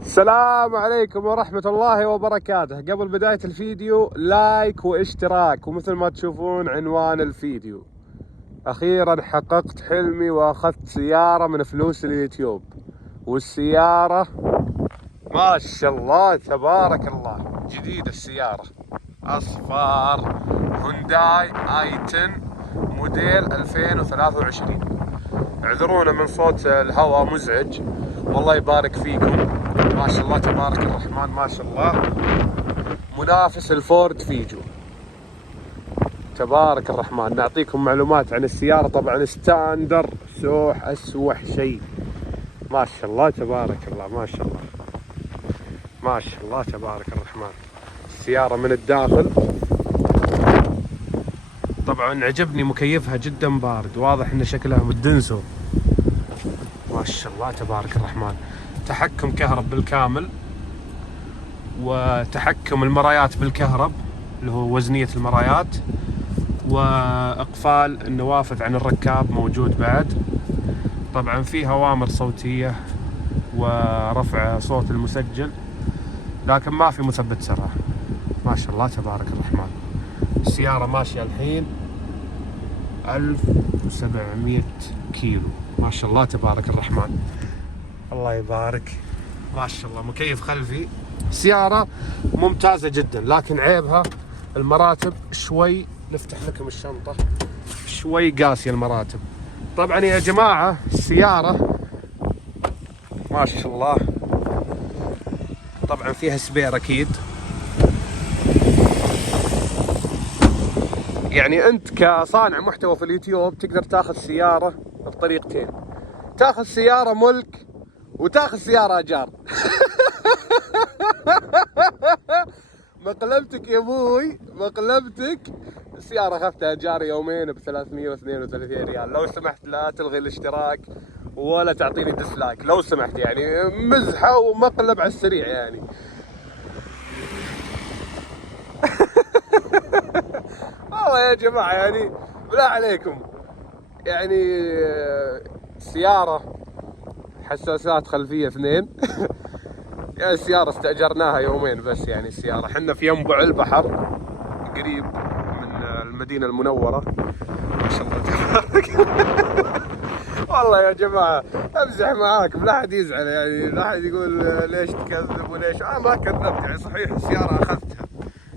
السلام عليكم ورحمة الله وبركاته. قبل بداية الفيديو لايك واشتراك، ومثل ما تشوفون عنوان الفيديو، أخيرا حققت حلمي وأخذت سيارة من فلوس اليوتيوب. والسيارة ما شاء الله تبارك الله جديدة، السيارة أصفار هونداي i10 موديل 2023. اعذرونا من صوت الهواء مزعج، والله يبارك فيكم. ما شاء الله تبارك الرحمن، ما شاء الله، منافس الفورد فيجو تبارك الرحمن. نعطيكم معلومات عن السيارة. طبعا ستاندر سوح اسوح شيء، ما شاء الله تبارك الله، ما شاء الله ما شاء الله تبارك الرحمن. السيارة من الداخل طبعا عجبني مكيفها جدا بارد، واضح ان شكلها مدنسو، ما شاء الله تبارك الرحمن. تحكم كهرب بالكامل، وتحكم المرايات بالكهرب اللي هو وزنية المرايات، واقفال النوافذ عن الركاب موجود بعد. طبعا فيها اوامر صوتية ورفع صوت المسجل، لكن ما في مثبت سرعة. ما شاء الله تبارك الرحمن. السيارة ماشية الحين 1700 كيلو، ما شاء الله تبارك الرحمن، الله يبارك، ما شاء الله. مكيف خلفي. سيارة ممتازة جدا، لكن عيبها المراتب شوي. نفتح لكم الشنطة، شوي قاسية المراتب. طبعا يا جماعة السيارة ما شاء الله طبعا فيها سبير اكيد. يعني انت كصانع محتوى في اليوتيوب تقدر تاخذ سيارة بطريقتين: تاخذ سيارة ملك، وتاخذ سيارة اجار. مقلبتك يا ابوي، مقلبتك. السيارة اخذتها اجار يومين ب 332 ريال. لو سمحت لا تلغي الاشتراك ولا تعطيني ديسلايك لو سمحت، يعني مزحة ومقلب على السريع يعني. والله يا جماعة يعني بالله عليكم، يعني سيارة حساسات خلفية 2. يعني السيارة استأجرناها يومين بس. يعني السيارة حنا في ينبع البحر قريب من المدينة المنورة، ما شاء الله تبارك. والله يا جماعة امزح معاكم، لا حد يزعل، يعني لا حد يقول ليش تكذب وليش. ما كذبت، يعني صحيح السيارة اخذتها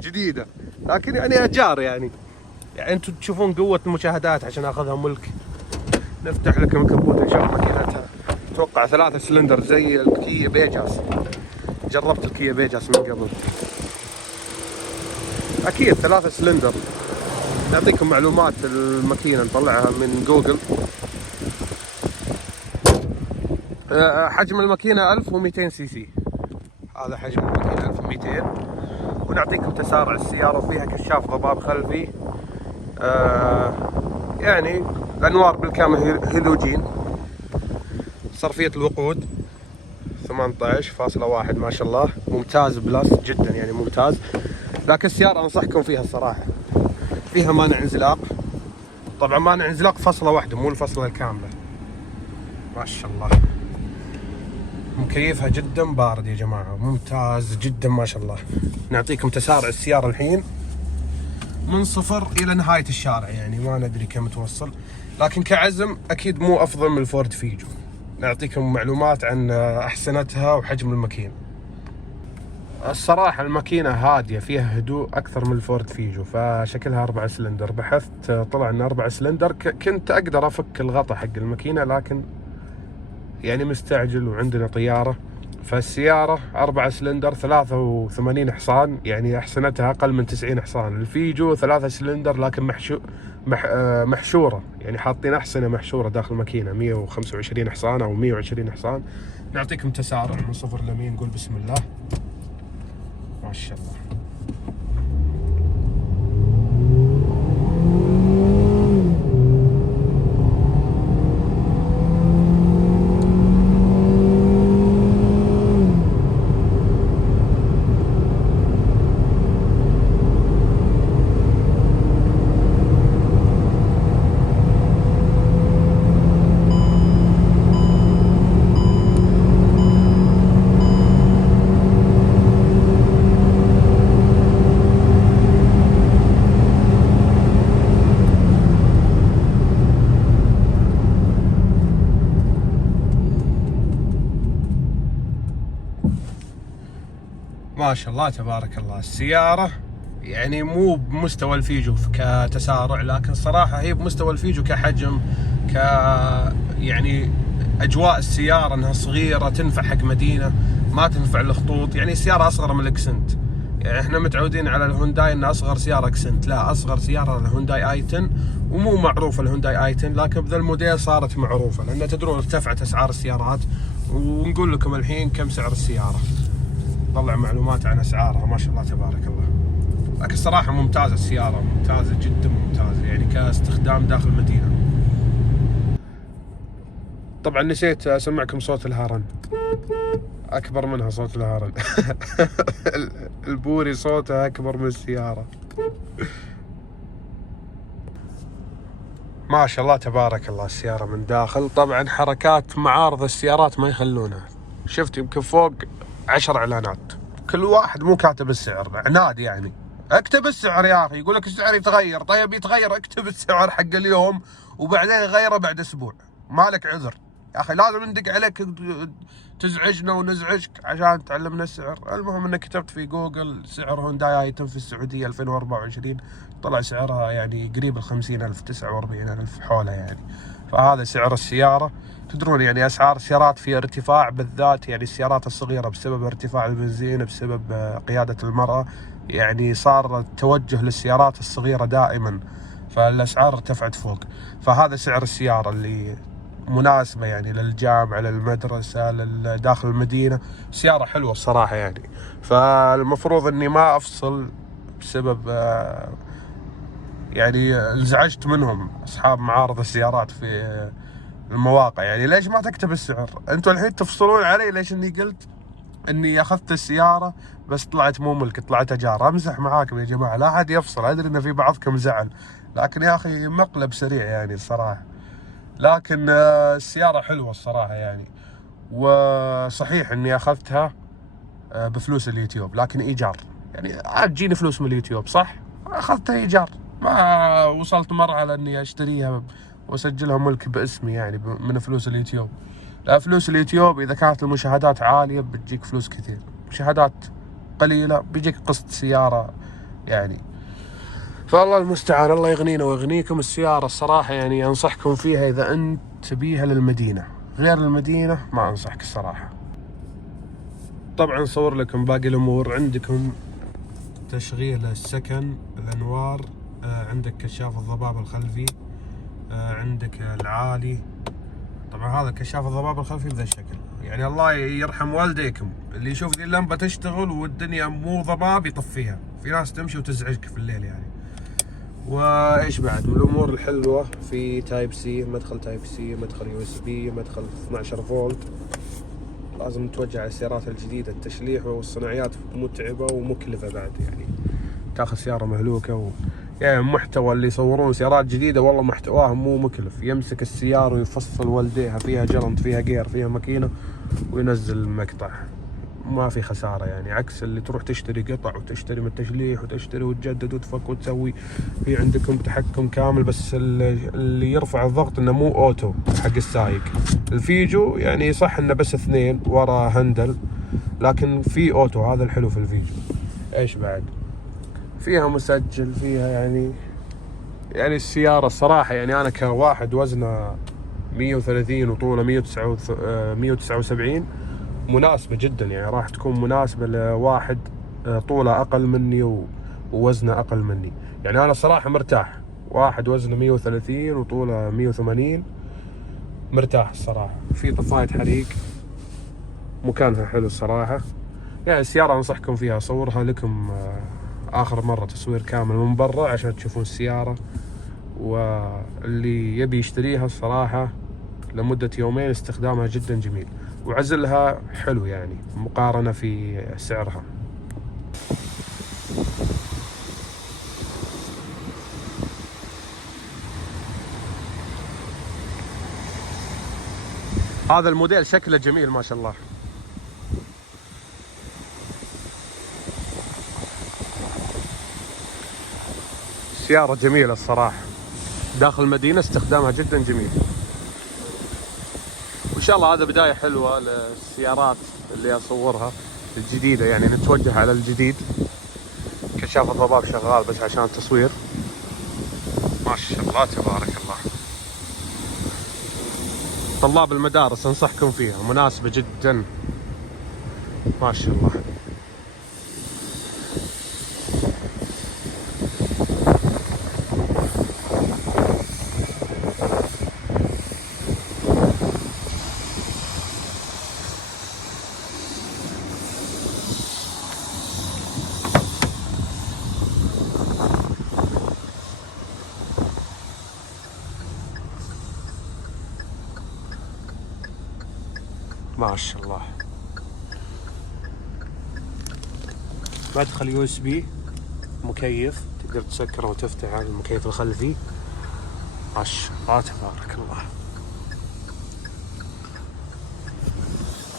جديدة، لكن يعني اجار. يعني انتم تشوفون قوة المشاهدات عشان اخذها ملك. نفتح لكم الكبوت نشوف ماكينتها. اتوقع 3 سلندر زي الكيا بيجاس. جربت الكيا بيجاس من قبل، اكيد 3 سلندر. نعطيكم معلومات الماكينة نطلعها من جوجل. حجم الماكينة 1200 سي سي، هذا حجم الماكينة 1200. ونعطيكم تسارع السيارة، فيها كشاف ضباب خلفي. يعني الانوار بالكامل هيلوجين. صرفية الوقود 18.1، ما شاء الله، ممتاز بلس جدا، يعني ممتاز. لكن السيارة انصحكم فيها الصراحة، فيها مانع انزلاق. طبعا مانع انزلاق فصلة واحدة مو الفصلة الكاملة. ما شاء الله مكيفها جدا بارد يا جماعة، ممتاز جدا ما شاء الله. نعطيكم تسارع السيارة الحين من 0 إلى نهاية الشارع، يعني ما ندري كم توصل، لكن كعزم أكيد مو أفضل من الفورد فيجو. نعطيكم معلومات عن أحسنتها وحجم الماكينة. الصراحة الماكينة هادية، فيها هدوء أكثر من الفورد فيجو. فشكلها 4 سلندر، بحثت طلع إن 4 سلندر. كنت أقدر أفك الغطاء حق الماكينة، لكن يعني مستعجل وعندنا طيارة. فالسيارة 4 سلندر 83 حصان، يعني أحسنتها أقل من 90 حصان. الفيجو 3 سلندر لكن محشورة، يعني حاطين أحسنة محشورة داخل الماكينة، 125 حصان أو 120 حصان. نعطيكم تسارع من 0 ل 100. نقول بسم الله، ما شاء الله. ما شاء الله تبارك الله. السيارة يعني مو بمستوى الفيجو كتسارع، لكن صراحة هي بمستوى الفيجو كحجم، يعني أجواء السيارة أنها صغيرة تنفع حق مدينة، ما تنفع الخطوط. يعني السيارة أصغر من الإكسنت. يعني احنا متعودين على الهونداي ان اصغر سيارة اكسنت، لا، اصغر سيارة الهونداي اي 10. ومو معروفة الهونداي اي 10، لكن بذا الموديل صارت معروفة، لان تدرون ارتفعت اسعار السيارات. ونقول لكم الحين كم سعر السيارة، طلع معلومات عن اسعارها ما شاء الله تبارك الله. لكن صراحة ممتازة السيارة، ممتازة جدا ممتازة، يعني كاستخدام داخل المدينة. طبعا نسيت اسمعكم صوت الهارن، اكبر منها صوت الهارن. البوري صوتها اكبر من السيارة. ما شاء الله تبارك الله. السيارة من داخل طبعا حركات معارض السيارات ما يخلونها. شفت يمكن فوق 10 اعلانات، كل واحد مو كاتب السعر، عناد يعني. اكتب السعر يا اخي، يقول لك السعر يتغير. طيب يتغير، اكتب السعر حق اليوم وبعدين غيره بعد اسبوع، مالك عذر يا اخي. لازم ندق عليك تزعجنا ونزعجك عشان تعلمنا السعر. المهم انك كتبت في جوجل سعر هونداي اي 10 في السعودية 2024، طلع سعرها يعني قريب 50,000 49,000 حولها يعني. فهذا سعر السيارة. تدرون يعني اسعار السيارات في ارتفاع، بالذات يعني السيارات الصغيرة، بسبب ارتفاع البنزين، بسبب قيادة المرأة، يعني صار التوجه للسيارات الصغيرة دائما، فالاسعار ارتفعت فوق. فهذا سعر السيارة اللي مناسبة يعني للجامعة، للمدرسة، داخل المدينة. سيارة حلوة الصراحة يعني. فالمفروض اني ما افصل بسبب يعني انزعجت منهم اصحاب معارض السيارات في المواقع. يعني ليش ما تكتب السعر؟ انتوا الحين تفصلون علي ليش اني قلت اني اخذت السيارة بس طلعت مو ملك، طلعت اجار. امزح معاكم يا جماعة، لا احد يفصل. ادري ان في بعضكم زعل، لكن يا اخي مقلب سريع يعني الصراحة. لكن السيارة حلوة الصراحة يعني. وصحيح اني اخذتها بفلوس اليوتيوب، لكن ايجار. يعني تجيني فلوس من اليوتيوب صح، اخذتها ايجار. ما وصلت مرحلة اني اشتريها واسجلها ملك باسمي يعني من فلوس اليوتيوب. لا، فلوس اليوتيوب اذا كانت المشاهدات عالية بتجيك فلوس كثير، مشاهدات قليلة بيجيك قسط سيارة يعني. فالله المستعان، الله يغنينا ويغنيكم. السيارة الصراحة يعني أنصحكم فيها إذا أنت تبيها للمدينة، غير المدينة ما أنصحك الصراحة. طبعا صور لكم باقي الأمور. عندكم تشغيل السكن، الأنوار، عندك كشاف الضباب الخلفي، عندك العالي. طبعا هذا كشاف الضباب الخلفي بذا الشكل. يعني الله يرحم والديكم اللي يشوف ذي اللمبة تشتغل والدنيا مو ضباب يطفيها، في ناس تمشي وتزعجك في الليل يعني. وايش بعد من الامور الحلوه؟ في تايب سي، مدخل تايب سي، مدخل يو اس بي، مدخل 12 فولت. لازم نتوجه على السيارات الجديده، التشليح والصناعيات متعبه ومكلفه بعد يعني. تاخذ سياره مهلوكه يعني محتوى اللي يصورون سيارات جديده والله محتواهم مو مكلف. يمسك السياره ويفصل والديها، فيها جلنت، فيها جير، فيها ماكينه، وينزل المقطع. ما في خسارة يعني، عكس اللي تروح تشتري قطع وتشتري من التشليح وتشتري وتجدد وتفك وتسوي. في عندكم تحكم كامل، بس اللي يرفع الضغط انه مو اوتو حق السايق. الفيجو يعني صح انه بس 2 ورا هندل، لكن في اوتو، هذا الحلو في الفيجو. ايش بعد؟ فيها مسجل، فيها يعني السيارة الصراحة يعني انا كواحد وزنه 130 وطوله 179 مناسبة جدا. يعني راح تكون مناسبة لواحد طوله أقل مني ووزنه أقل مني. يعني أنا صراحة مرتاح، واحد وزنه 130 وطوله 180، مرتاح الصراحة. في طفاية حريق، مكانها حلو الصراحة. يعني السيارة أنصحكم فيها، أصورها لكم آخر مرة تصوير كامل من برا عشان تشوفون السيارة. واللي يبي يشتريها الصراحة لمدة يومين استخدامها جدا جميل، وعزلها حلو يعني مقارنة في سعرها. هذا الموديل شكله جميل ما شاء الله. سيارة جميلة الصراحة، داخل المدينة استخدامها جدا جميل. وإن شاء الله هذا بداية حلوة للسيارات اللي أصورها. الجديدة، يعني نتوجه على الجديد. كشاف الضباب شغال بس عشان التصوير. ما شاء الله تبارك الله. طلاب المدارس انصحكم فيها، مناسبة جدا ما شاء الله. ما شاء الله. مدخل USB، مكيف تقدر تسكره وتفتح على المكيف الخلفي. ما شاء الله تبارك الله.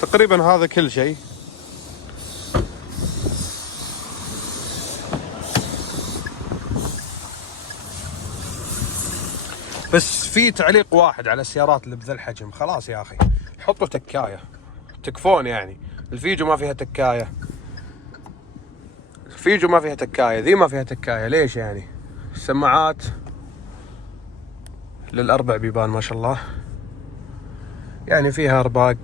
تقريبا هذا كل شيء. بس في تعليق واحد على السيارات اللي بذا الحجم، خلاص يا اخي حطوا تكاية، تكفون يعني. الفيجو ما فيها تكاية، الفيجو ما فيها تكاية، ذي ما فيها تكاية، ليش يعني؟ السماعات للأربع بيبان ما شاء الله، يعني فيها أرباق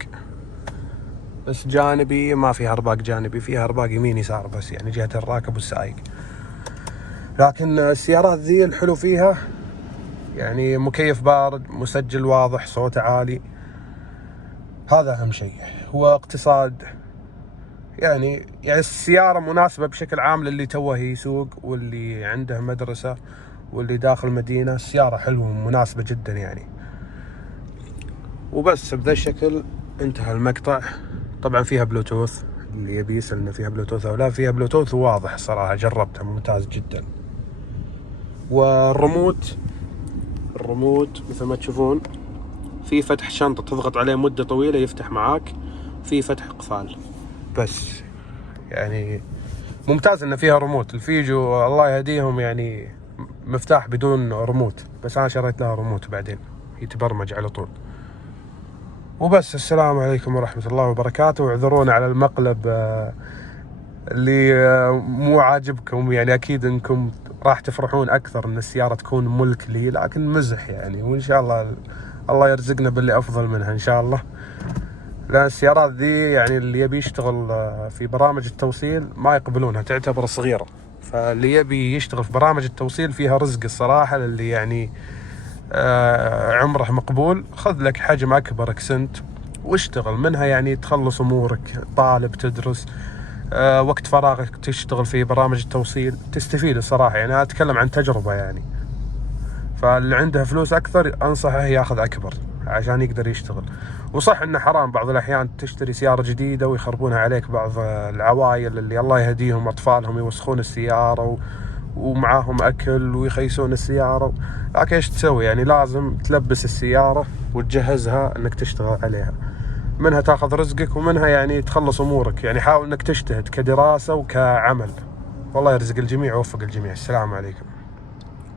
بس جانبي، ما فيها أرباق جانبي، فيها أرباق يمين يسار بس، يعني جهة الراكب والسائق. لكن السيارات ذي الحلو فيها يعني مكيف بارد، مسجل واضح، صوته عالي، هذا أهم شيء. هو اقتصاد، يعني السيارة مناسبة بشكل عام للي توه يسوق واللي عنده مدرسة واللي داخل مدينة. السيارة حلوة ومناسبة جدا يعني. وبس بذا الشكل انتهى المقطع. طبعا فيها بلوتوث، اللي يبي يسألنا فيها بلوتوث او لا، فيها بلوتوث واضح صراحة، جربتها ممتاز جدا. والريموت، الريموت مثل ما تشوفون في فتح شنطة، تضغط عليه مدة طويلة يفتح معاك، في فتح قفال بس. يعني ممتاز ان فيها ريموت. الفيجو الله يهديهم يعني مفتاح بدون ريموت، بس انا شريت لها ريموت بعدين يتبرمج على طول. وبس، السلام عليكم ورحمة الله وبركاته. واعذرونا على المقلب اللي مو عاجبكم، يعني اكيد انكم راح تفرحون اكثر ان السيارة تكون ملك لي، لكن مزح يعني، وان شاء الله الله يرزقنا باللي افضل منها ان شاء الله. لان السيارات ذي يعني اللي يبي يشتغل في برامج التوصيل ما يقبلونها، تعتبر صغيرة. فاللي يبي يشتغل في برامج التوصيل فيها رزق الصراحة، اللي يعني عمره مقبول. خذ لك حجم اكبر اكسنت واشتغل منها، يعني تخلص امورك، طالب تدرس، وقت فراغك تشتغل في برامج التوصيل، تستفيد الصراحة. يعني أنا أتكلم عن تجربة يعني. فاللي عنده فلوس أكثر أنصحه ياخذ أكبر عشان يقدر يشتغل. وصح إنه حرام بعض الأحيان تشتري سيارة جديدة ويخربونها عليك بعض العوائل اللي الله يهديهم أطفالهم يوسخون السيارة ومعاهم أكل ويخيسون السيارة. لكن إيش تسوي يعني؟ لازم تلبس السيارة وتجهزها إنك تشتغل عليها، منها تاخذ رزقك ومنها يعني تخلص أمورك. يعني حاول إنك تجتهد كدراسة وكعمل. والله يرزق الجميع ويوفق الجميع. السلام عليكم.